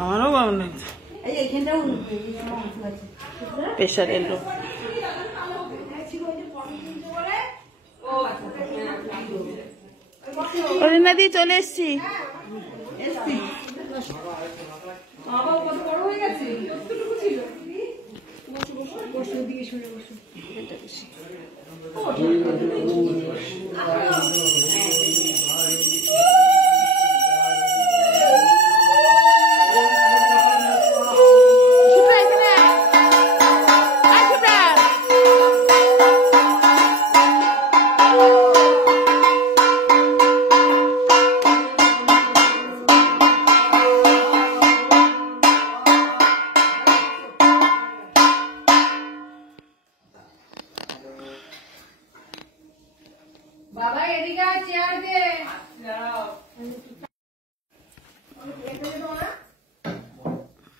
আমারও গরম লাগছে। প্রেশার এলো। অরিন্দাদি চলে এসছি। বাবা এদিকে চেয়ার দে।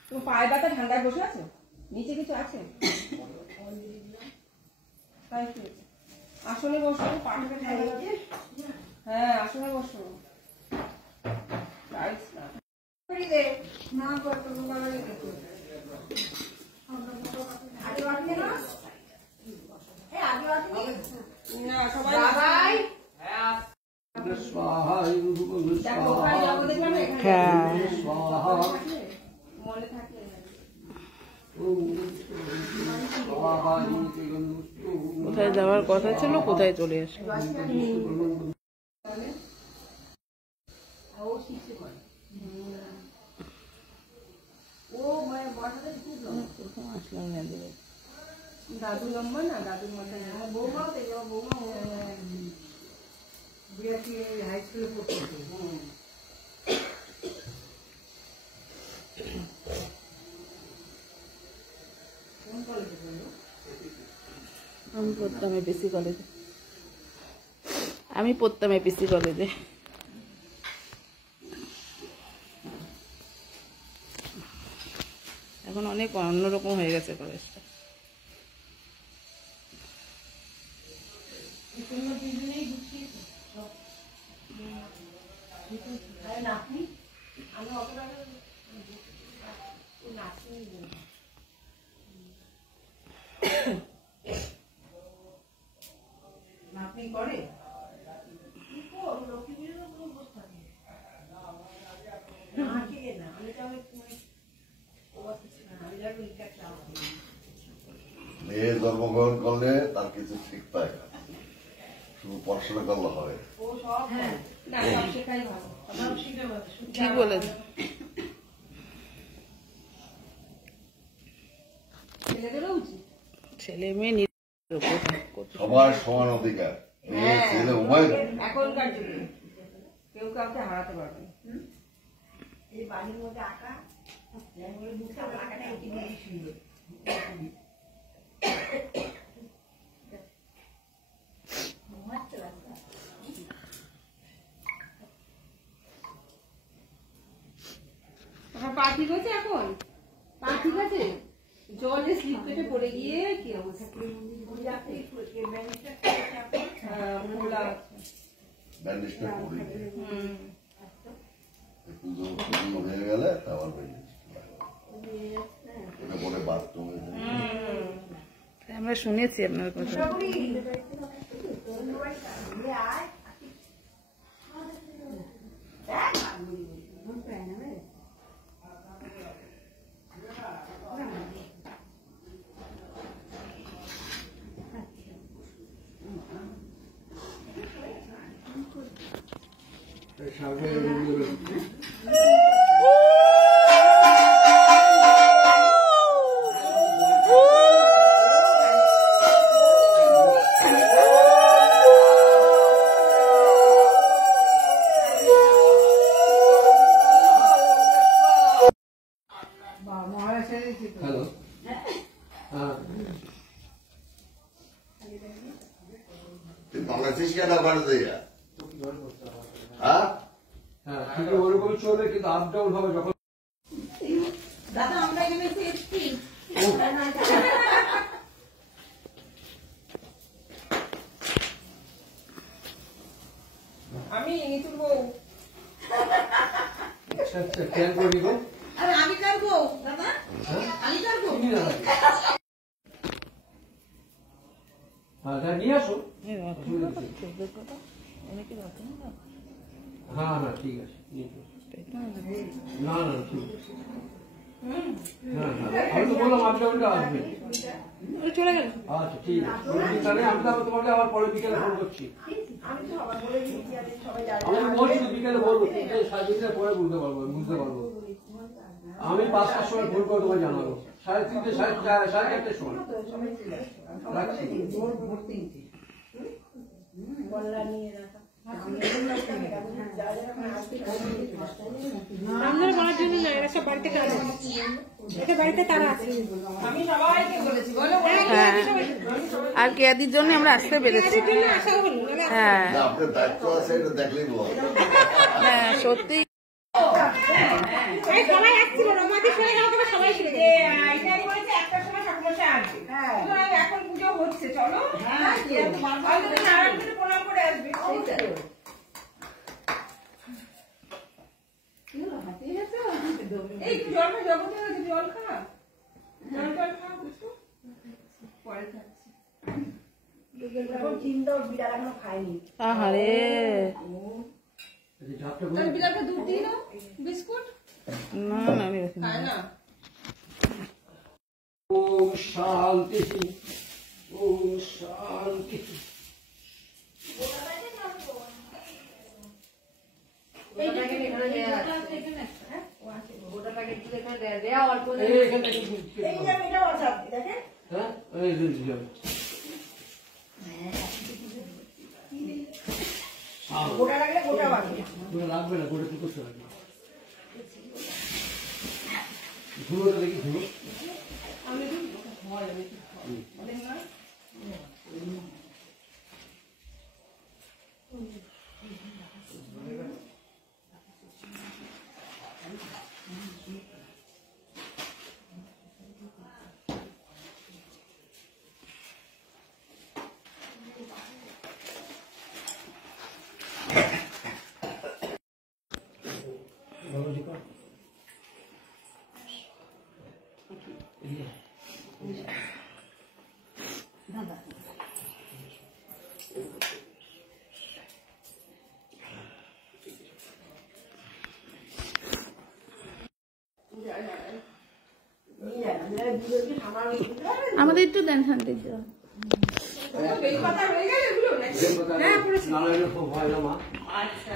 তুমি পায়ে ব্যথা ঠান্ডায় বসে আছো? নিচে কিছু আছে? আসলে বসো, পাটা ঠান্ডা লাগে। হ্যাঁ আসলে বসো। না সবাই বাবাই কোথায় যাওয়ার কথা ছিল, কোথায় চলে আসলো। দাদু লম্বা না, দাদুর মাথায় বৌমাও হাই স্কুলে পড়তে। আমি পড়তাম এপিসি কলেজে। আমি পড়তাম এপিসি কলেজে। এখন অনেক অন্যরকম হয়ে গেছে কলেজটা। নাতনি করে মেয়ে জন্মগ্রহণ করলে তার কিছু ঠিক পায় না, শুধু পড়াশোনা করলে হয়। ঠিক বলেছে। ছেলে মেয়ে সবার সমান অধিকার, মেয়ে ছেলে উভয়। এখনকার যুগে কেউ কাউকে হারাতে পারবে না। এই বাড়ির মধ্যে আঁকা পা ঠিক আছে? এখন পা ঠিক আছে? জলে স্লিপ কেটে পড়ে গিয়ে কি অবস্থা? ব্যান্ডেজটা করে পুজো হয়ে গেলে আবার এটা পরে বাথরুমে। আমরা শুনেছি আপনার কথা। हेलो বাংলাদেশ কেন বাড়ি দেয়া? হ্যাঁ কিন্তু ওরকম চলে, কিন্তু আপ ডাউন হবে যখন। দাদা আমরা এখানে এসেছি। আমি তুলবো। আচ্ছা খেয়াল করে নিব। আরে আমি করবো দাদা, আমি করবো। হ্যাঁ নিয়ে আসো। এই বাবা, কি কথা হচ্ছে? দেখো তো, অনেকে যাচ্ছে না। হ্যাঁ না ঠিক আছে, নিয়ে আসো। না না ঠিক আছে। হ্যাঁ হ্যাঁ আমি তো বললাম আপনি ওটা আসবেন। চলে গেল। আচ্ছা ঠিক আছে, তাহলে আমি তাহলে তোমাকে আবার পরে বিকেলে ফোন করছি। আমি বলছি বিকেলে বলবো, 3:30 পরে বুঝতে পারবো। আমি 5টার সময় ফোন করে তোমায় জানাবো, 3:30 4:30 সময়। রাখছি। রান্নার করার জন্য না, এরা সব বাড়িতে কাজ আছে। এটা বাড়িতে তারা আছে। আমি সবাইকে বলেছি, বলো হ্যাঁ, আর কেয়াদির জন্য আমরা আসতে পেরেছি। জন্য আশা হলো না। হ্যাঁ না, আপনার দায়িত্ব আছে, এটা দেখলেই বল। হ্যাঁ সত্যি। এই সবাই আসছিল, রমাদি সবাই আমাকে সবাই ছিল যে আইনারি বলেছে একটা সময় ঠাকুরমশাই আসবে। হ্যাঁ এখন পুজো হচ্ছে, চলো। হ্যাঁ হয়তো নারায়ণ করে প্রণাম করে আসবে। এই জলটা জগতে আছে, জল খা, জল খা বুঝছো, পরে খাচ্ছি। আহারে, আর বিলাকে দুধ দিয়ে দাও, বিস্কুট না না আমি রাখি না। খায় না। ওম শান্তি, ওম শান্তি। লাগবে না, গোটা কি করতে লাগবে, ধুলোটা দেখি, ধুলো আমাদের একটু দেন শান্তি।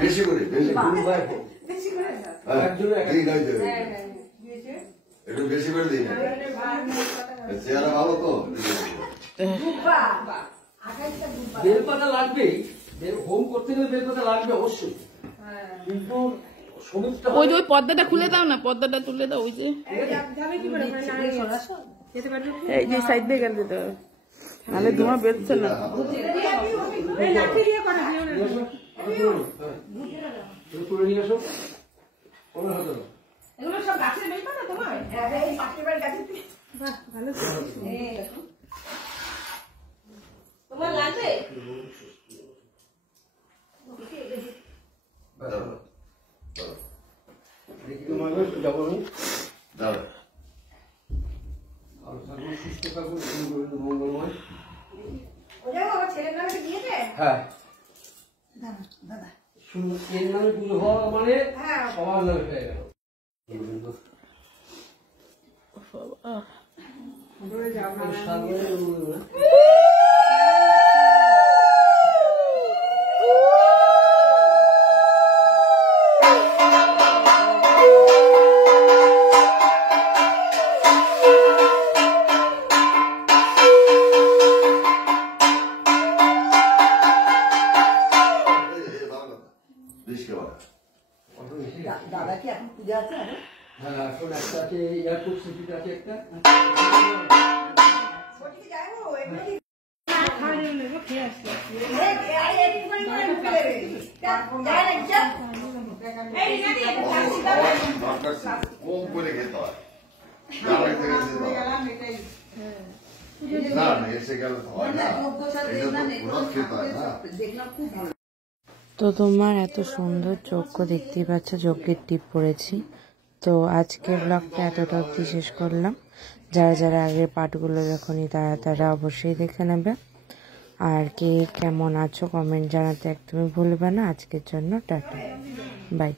বেশি করে, বেশি করে। হ্যাঁ, এই গাড়ি দেবে। একটু বেশি করে দিন। চেহারা ভালো তো। বেলপাতা লাগবেই, হোম করতে গেলে বেলপাতা লাগবে অবশ্যই, কিন্তু সমিতটা ওই যে ওই পর্দাটা খুলে দাও না, পর্দাটা তুলে দাও। ওই যে এই যে সাইড দিয়ে গেল যেতে হবে, নাহলে ধোঁয়া বেরোচ্ছে না। তুলে নিয়ে আসো। এগুলো সব গাছের বেলপাতা তোমার? এই পাশের বাড়ির গাছের। বাহ, ভালো। তোমার লাগবে? যাবো আমি, দাঁড়া। সুস্থ থাকুন, মঙ্গলময়। ছেলের নামে দিয়েছে? হ্যাঁ শুধু এর নামে পুজো হওয়া মানে সবার নামে হয়ে গেল। দাদা কি এখন পূজা আছে? হ্যাঁ এখন একটা আছে, এয়ারপোর্ট সিটিতে আছে একটা। কম করে খেতে হয়, না না এসে গেলে তো হয় না, এটা তো খেতে হয় না। দেখলাম খুব ভালো। তো তোমার এত সুন্দর যজ্ঞ দেখতেই পাচ্ছ, যজ্ঞের টিপ পড়েছি। তো আজকের ব্লগটা এতটা অবধি শেষ করলাম। যারা যারা আগের পার্টগুলো দেখোনি তারা অবশ্যই দেখে নেবে। আর কে কেমন আছো কমেন্ট জানাতে একদমই ভুলবে না। আজকের জন্য টাটা, বাই।